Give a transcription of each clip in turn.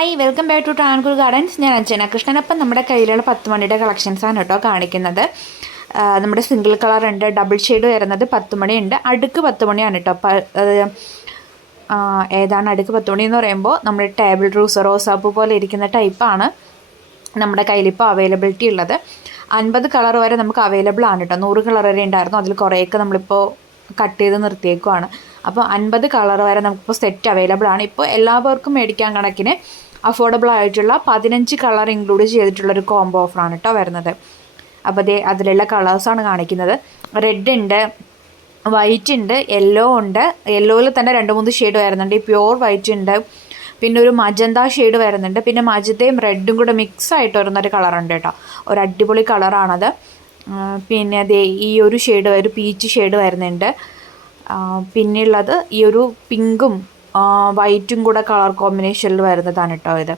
Hi welcome back to Travancore Gardens. ഞാൻ അഞ്ജന കൃഷ്ണൻ. അപ്പം നമ്മുടെ കയ്യിലുള്ള 10 മണിയുടെ കളക്ഷൻസാണ് കേട്ടോ കാണിക്കുന്നത്. നമ്മുടെ സിംഗിൾ കളർ ഉണ്ട്, ഡബിൾ ഷെയ്ഡ് വരുന്നത് 10 മണിയുണ്ട്, അടുക്ക് 10 മണിയാണ് കേട്ടോ. അപ്പം ഏതാണ് അടുക്ക് 10 മണി എന്ന് പറയുമ്പോൾ നമ്മുടെ ടേബിൾ റോസാപ്പൂ പോലെ ഇരിക്കുന്ന ടൈപ്പാണ് നമ്മുടെ കയ്യിലിപ്പോൾ അവൈലബിലിറ്റി ഉള്ളത്. 50 കളർ വരെ നമുക്ക് അവൈലബിൾ ആണ് കേട്ടോ. 100 കളർ വരെ ഉണ്ടായിരുന്നു, അതിൽ കുറേയൊക്കെ നമ്മളിപ്പോൾ കട്ട് ചെയ്ത് നിർത്തിയേക്കുവാണ്. അപ്പോൾ 50 കളർ വരെ നമുക്കിപ്പോൾ സെറ്റ് അവൈലബിൾ ആണ്. ഇപ്പോൾ എല്ലാവർക്കും മേടിക്കാൻ കണക്കിന് അഫോർഡബിൾ ആയിട്ടുള്ള 15 കളർ ഇൻക്ലൂഡ് ചെയ്തിട്ടുള്ളൊരു കോംബോ ഓഫറാണ് കേട്ടോ വരുന്നത്. അപ്പോൾ അതേ അതിലുള്ള കളേഴ്സാണ് കാണിക്കുന്നത്. റെഡ് ഉണ്ട്, വൈറ്റ് ഉണ്ട്, യെല്ലോ ഉണ്ട്. യെല്ലോയിൽ തന്നെ 2-3 ഷെയ്ഡ് വരുന്നുണ്ട്. ഈ പ്യുവർ വൈറ്റ് ഉണ്ട്, പിന്നെ ഒരു മജന്ത ഷെയ്ഡ് വരുന്നുണ്ട്, പിന്നെ മജന്തയും റെഡും കൂടെ മിക്സ് ആയിട്ട് വരുന്നൊരു കളറുണ്ട് കേട്ടോ. ഒരു അടിപൊളി കളറാണത്. പിന്നെ അതേ ഈ ഒരു ഷെയ്ഡ്, ഒരു പീച്ച് ഷെയ്ഡ് വരുന്നുണ്ട്. പിന്നെയുള്ളത് ഈ ഒരു പിങ്കും വൈറ്റും കൂടെ കളർ കോമ്പിനേഷനിൽ വരുന്നതാണ് കേട്ടോ ഇത്.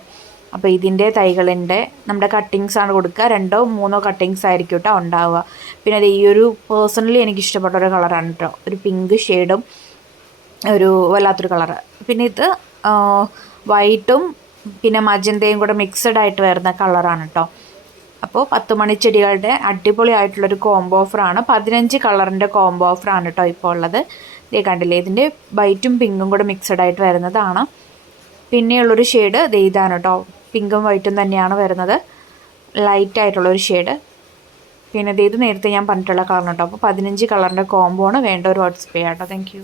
അപ്പോൾ ഇതിൻ്റെ തൈകളുണ്ട്. നമ്മുടെ കട്ടിങ്സാണ് കൊടുക്കുക, 2-3 കട്ടിങ്സ് ആയിരിക്കും കേട്ടോ ഉണ്ടാവുക. പിന്നെ അത് ഈ ഒരു പേഴ്സണലി എനിക്ക് ഇഷ്ടപ്പെട്ട ഒരു കളറാണ് കേട്ടോ, ഒരു പിങ്ക് ഷെയ്ഡും ഒരു വല്ലാത്തൊരു കളറ്. പിന്നെ ഇത് വൈറ്റും പിന്നെ മജന്തയും കൂടെ മിക്സഡ് ആയിട്ട് വരുന്ന കളറാണ് കേട്ടോ. അപ്പോൾ 10 മണിച്ചെടികളുടെ അടിപൊളിയായിട്ടുള്ളൊരു കോംബോ ഓഫറാണ്. 15 കളറിൻ്റെ കോംബോ ഓഫറാണ് കേട്ടോ ഇപ്പോൾ ഉള്ളത്. ഇതേ കണ്ടില്ലേ, ഇതിൻ്റെ വൈറ്റും പിങ്കും കൂടെ മിക്സഡ് ആയിട്ട് വരുന്നതാണ്. പിന്നെയുള്ളൊരു ഷെയ്ഡ് ഇതാണ് കേട്ടോ, പിങ്കും വൈറ്റും തന്നെയാണ് വരുന്നത്, ലൈറ്റായിട്ടുള്ളൊരു ഷെയ്ഡ്. പിന്നെ ഇത് നേരത്തെ ഞാൻ പറഞ്ഞിട്ടുള്ള കളർ കേട്ടോ. അപ്പോൾ 15 കളറിൻ്റെ കോംബോ ആണ്. വേണ്ട ഒരു വാട്സപ്പ് ചെയ്യാം കേട്ടോ. Thank you.